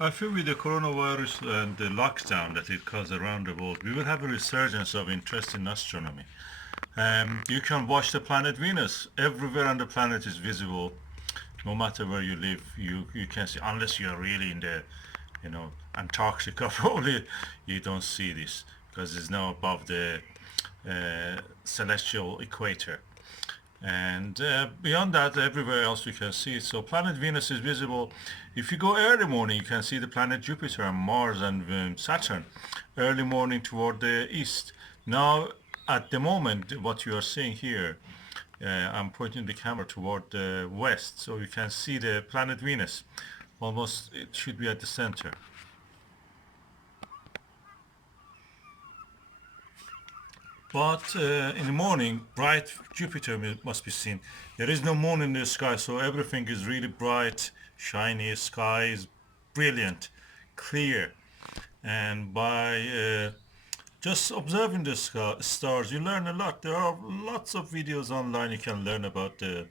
I feel with the coronavirus and the lockdown that it caused around the world, we will have a resurgence of interest in astronomy. You can watch the planet Venus. Everywhere on the planet is visible. No matter where you live, you can see, unless you're really in the, Antarctica, probably you don't see this because it's now above the celestial equator. And beyond that, everywhere else you can see it. So planet Venus is visible. If you go early morning, you can see the planet Jupiter and Mars and Saturn early morning toward the east. Now, at the moment, what you are seeing here, I'm pointing the camera toward the west, so you can see the planet Venus. Almost, it should be at the center. But in the morning, bright Jupiter must be seen. There is no moon in the sky, so everything is really bright, shiny. Sky is brilliant, clear. And by just observing the stars, you learn a lot. There are lots of videos online you can learn about the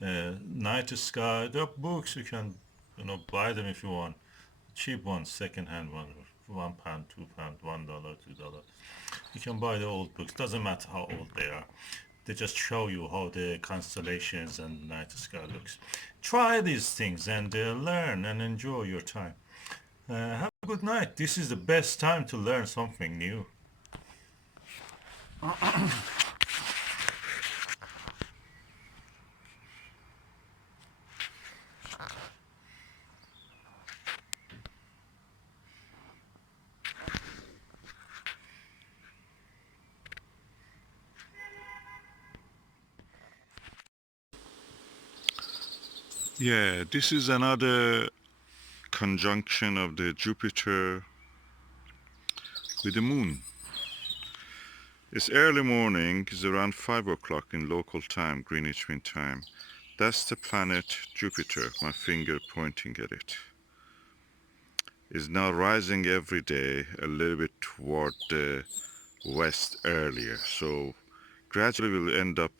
night sky. There are books you can, buy them if you want. Cheap ones, second-hand ones, £1, £2, $1, $2. You can buy the old books. Doesn't matter how old they are. They just show you how the constellations and night sky looks. Try these things and learn and enjoy your time. Have a good night. This is the best time to learn something new. Yeah, this is another conjunction of the Jupiter with the moon. It's early morning, it's around 5 o'clock in local time, Greenwich Mean Time. That's the planet Jupiter, my finger pointing at it. Is now rising every day a little bit toward the west earlier. So gradually we'll end up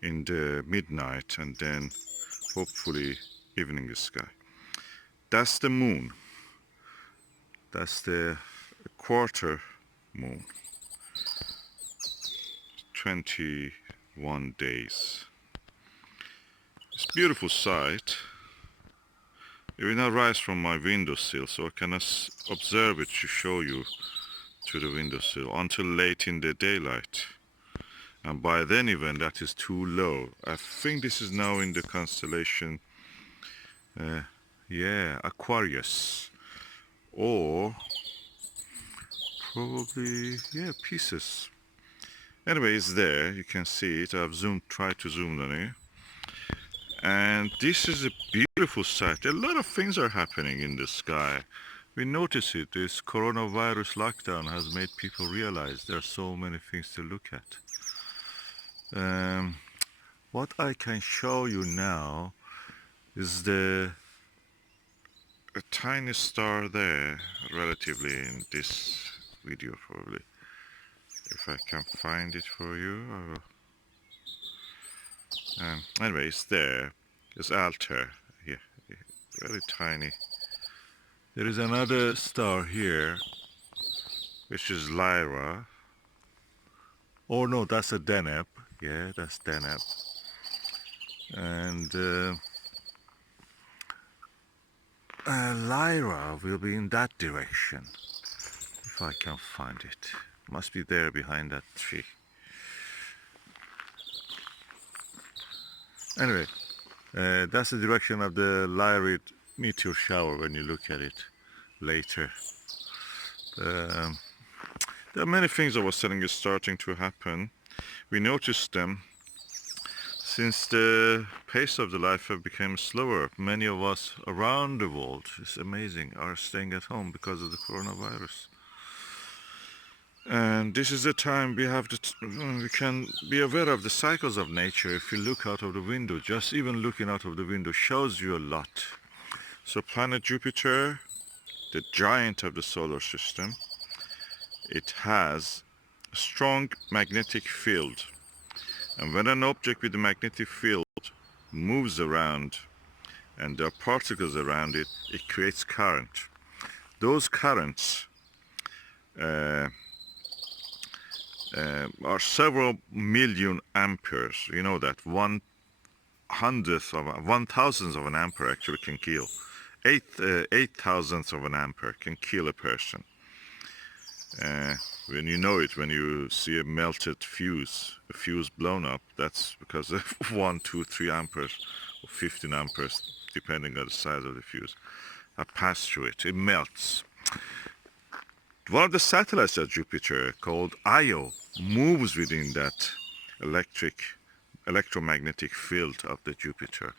in the midnight and then hopefully evening sky. That's the moon. That's the quarter moon. 21 days. It's a beautiful sight. It will now rise from my windowsill, so I can observe it to show you to the windowsill until late in the daylight. And by then even that is too low. I think this is now in the constellation, Aquarius. Or probably, Pisces. Anyway, it's there. You can see it. I've tried to zoom on it. And this is a beautiful sight. A lot of things are happening in the sky. We notice it. This coronavirus lockdown has made people realize there are so many things to look at. What I can show you now is a tiny star there, relatively in this video probably. If I can find it for you. Anyway, it's there. It's Altair. Yeah, very tiny. There is another star here, which is Lyra. Oh no, that's a Deneb. Yeah, that's Deneb. And Lyra will be in that direction, if I can find it. Must be there behind that tree. Anyway, that's the direction of the Lyrid meteor shower when you look at it later. There are many things I was telling you starting to happen. We noticed them since the pace of the life have become slower. Many of us around the world, it's amazing, are staying at home because of the coronavirus. And this is the time we can be aware of the cycles of nature. If you look out of the window, just even looking out of the window shows you a lot. So planet Jupiter, the giant of the solar system, it has a strong magnetic field. And when an object with a magnetic field moves around and there are particles around it, it creates current. Those currents are several million amperes. You know that 1/1000th of an ampere actually can kill. 8,000th of an ampere can kill a person. When you know it, when you see a melted fuse, a fuse blown up, that's because of 1, 2, 3 amperes or 15 amperes, depending on the size of the fuse, have passed through it. It melts. One of the satellites of Jupiter, called Io, moves within that electromagnetic field of the Jupiter.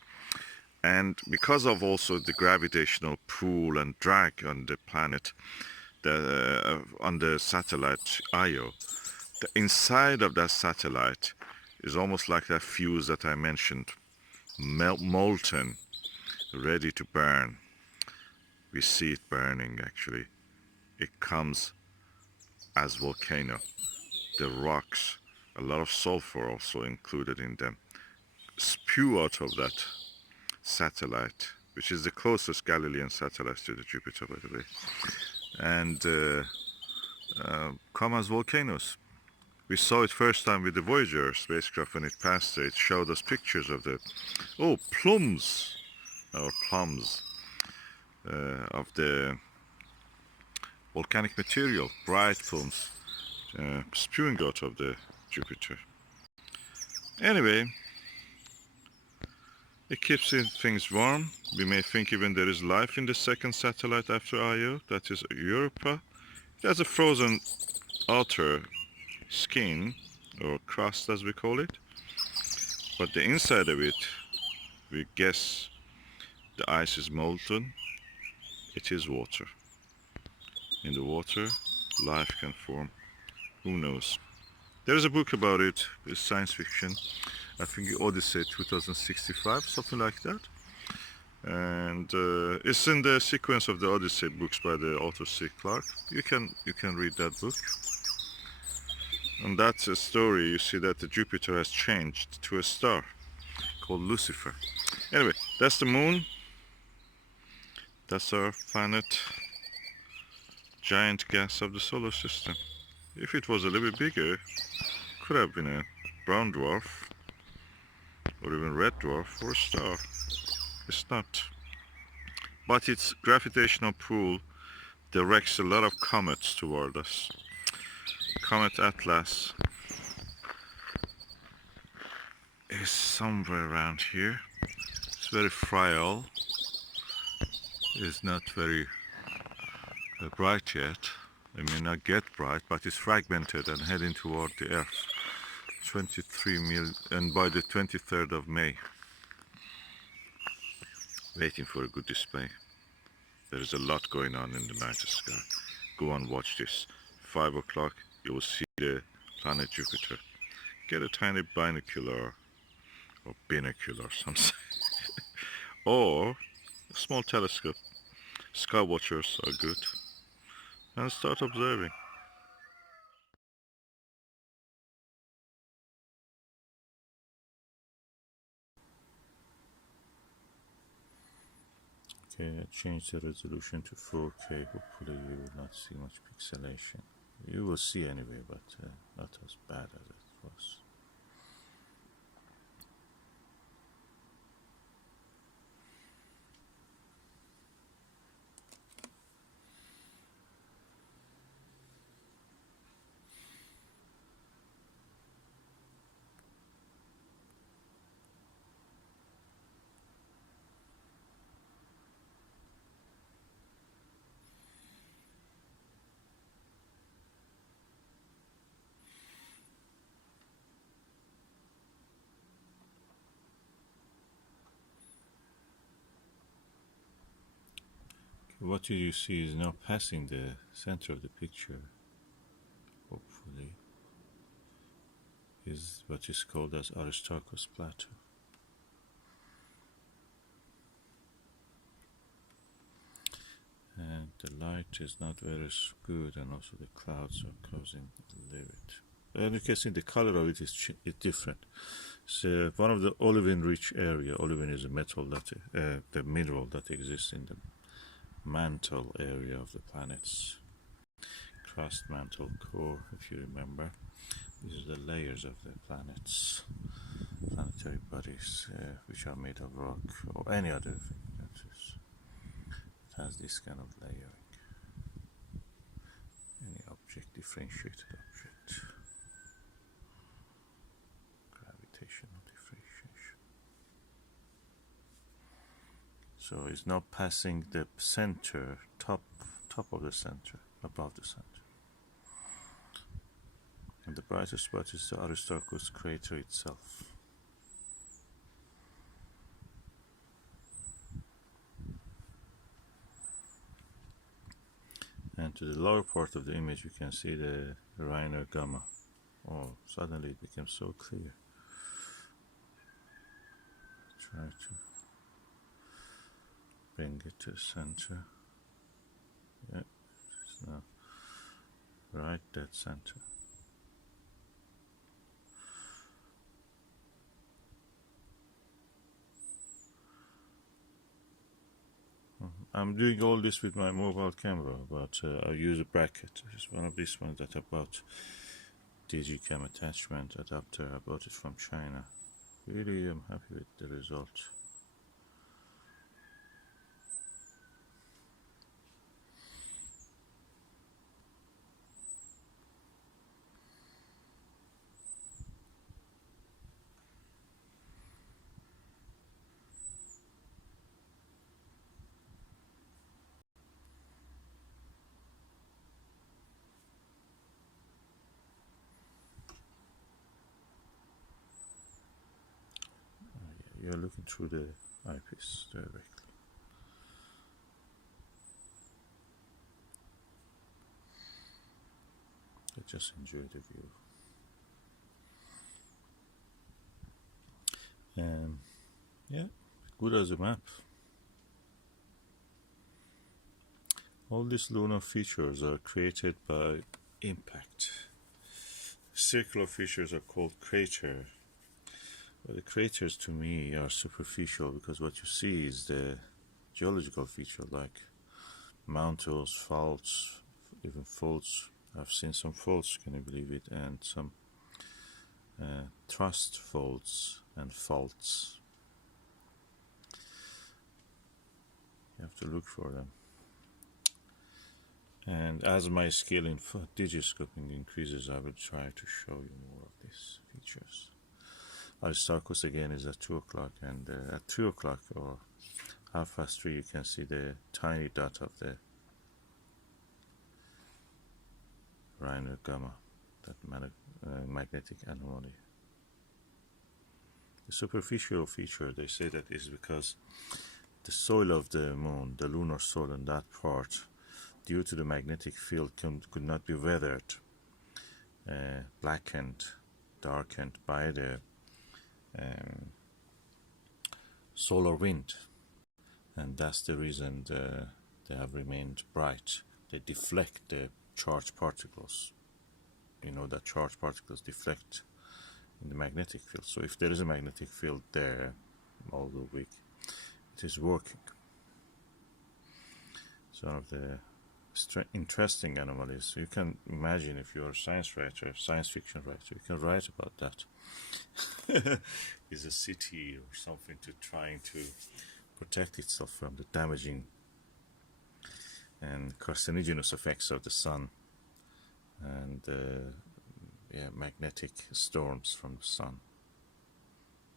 And because of also the gravitational pull and drag on the planet, on the satellite Io, the inside of that satellite is almost like that fuse that I mentioned, molten, ready to burn. We see it burning actually. It comes as volcano. The rocks, a lot of sulfur also included in them, spew out of that satellite, which is the closest Galilean satellite to the Jupiter, by the way, and come as volcanoes. We saw it first time with the Voyager spacecraft when it passed. It showed us pictures of the plums of the volcanic material, bright plumes spewing out of the Jupiter. Anyway, it keeps things warm. We may think even there is life in the second satellite after Io, that is Europa. It has a frozen outer skin, or crust as we call it, but the inside of it, we guess the ice is molten. It is water. In the water, life can form. Who knows? There is a book about it. It's science fiction. I think Odyssey 2065, something like that. And it's in the sequence of the Odyssey books by the author C. Clarke. You can read that book. And that's a story. You see that the Jupiter has changed to a star called Lucifer. Anyway, that's the moon. That's our planet, giant gas of the solar system. If it was a little bit bigger, it could have been a brown dwarf, or even red dwarf, or a star. It's not. But its gravitational pull directs a lot of comets toward us. Comet Atlas is somewhere around here. It's very frail. It's not very bright yet. It may not get bright, but it's fragmented and heading toward the Earth. 23 million, and by the 23rd of May. Waiting for a good display. There is a lot going on in the night sky. Go and watch this. 5 o'clock, you will see the planet Jupiter. Get a tiny binocular or binocular, some say, or a small telescope. Sky watchers are good. And start observing. Okay, I changed the resolution to 4K. Hopefully you will not see much pixelation. You will see anyway, but not as bad as it was. What you see is now passing the center of the picture, hopefully, is what is called as Aristarchus plateau. And the light is not very good, and also the clouds are causing a little bit and you can see the color of it is different. So one of the olivine-rich area. Olivine is a metal that the mineral that exists in the mantle area of the planets. Crust, mantle, core, if you remember. These are the layers of the planets, planetary bodies, which are made of rock or any other thing that has this kind of layering. Any object, differentiated object. Gravitational differentiation. So it's not passing the center, top of the center, above the center. And the brightest spot is the Aristarchus crater itself. And to the lower part of the image you can see the Lunar gamma. Oh, suddenly it becomes so clear. Try to bring it to the center. Yeah, it's now right dead center. I'm doing all this with my mobile camera, but I use a bracket. It's one of these ones that I bought. Digicam attachment adapter. I bought it from China. Really, I'm happy with the result. You're looking through the eyepiece directly. I just enjoy the view. Yeah, good as a map. All these lunar features are created by impact. Circular features are called crater. But the craters to me are superficial because what you see is the geological feature like mountains, faults, even faults. I've seen some faults, can you believe it, and some thrust faults and faults. You have to look for them. And as my skill in digiscoping increases, I will try to show you more of these features. Aristarchus again is at 2 o'clock, and at 3 o'clock or 3:30 you can see the tiny dot of the Lunar gamma, that magnetic anomaly. The superficial feature, they say that is because the soil of the moon, the lunar soil in that part, due to the magnetic field, could not be weathered, blackened, darkened by the solar wind, and that's the reason they have remained bright. They deflect the charged particles. You know that charged particles deflect in the magnetic field. So if there is a magnetic field there, although weak, it is working. It's one of the interesting anomalies. So you can imagine if you're a science writer, science fiction writer, you can write about that. Is a city or something trying to protect itself from the damaging and carcinogenous effects of the sun and magnetic storms from the sun.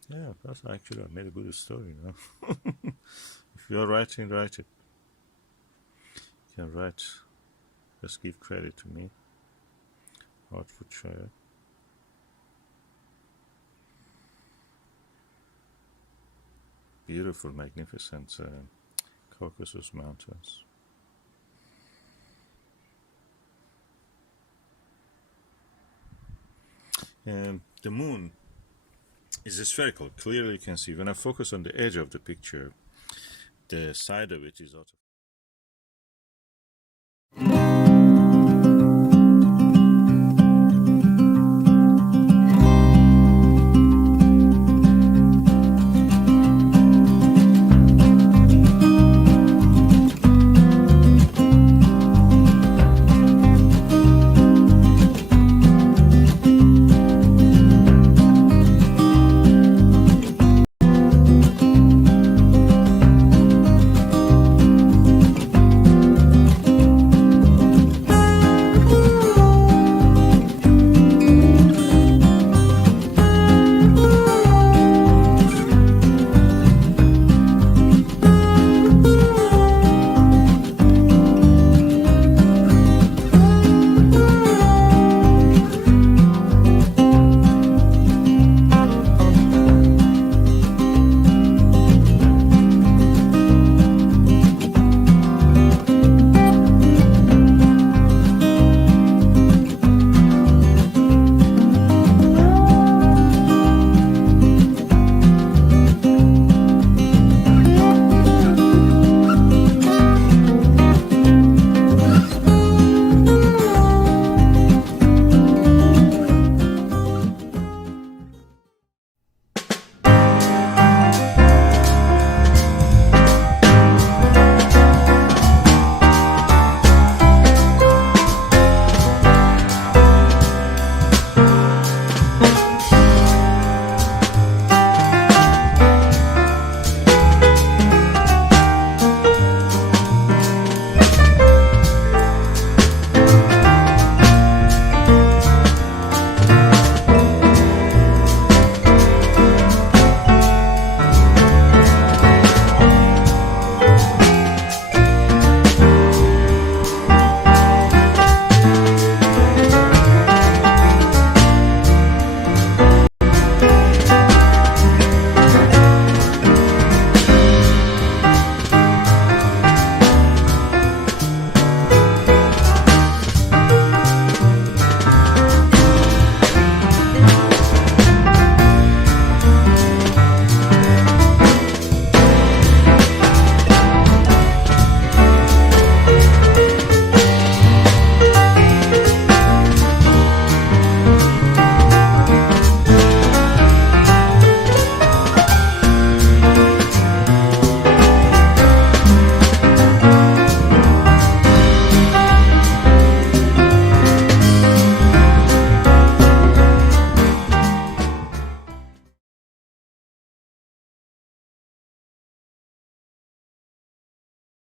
Yeah, that's actually I made a good story, you know. If you're writing, write it. You can write, just give credit to me. Hertfordshire. Beautiful, magnificent Caucasus Mountains. The moon is spherical. Clearly you can see when I focus on the edge of the picture, the side of it is out of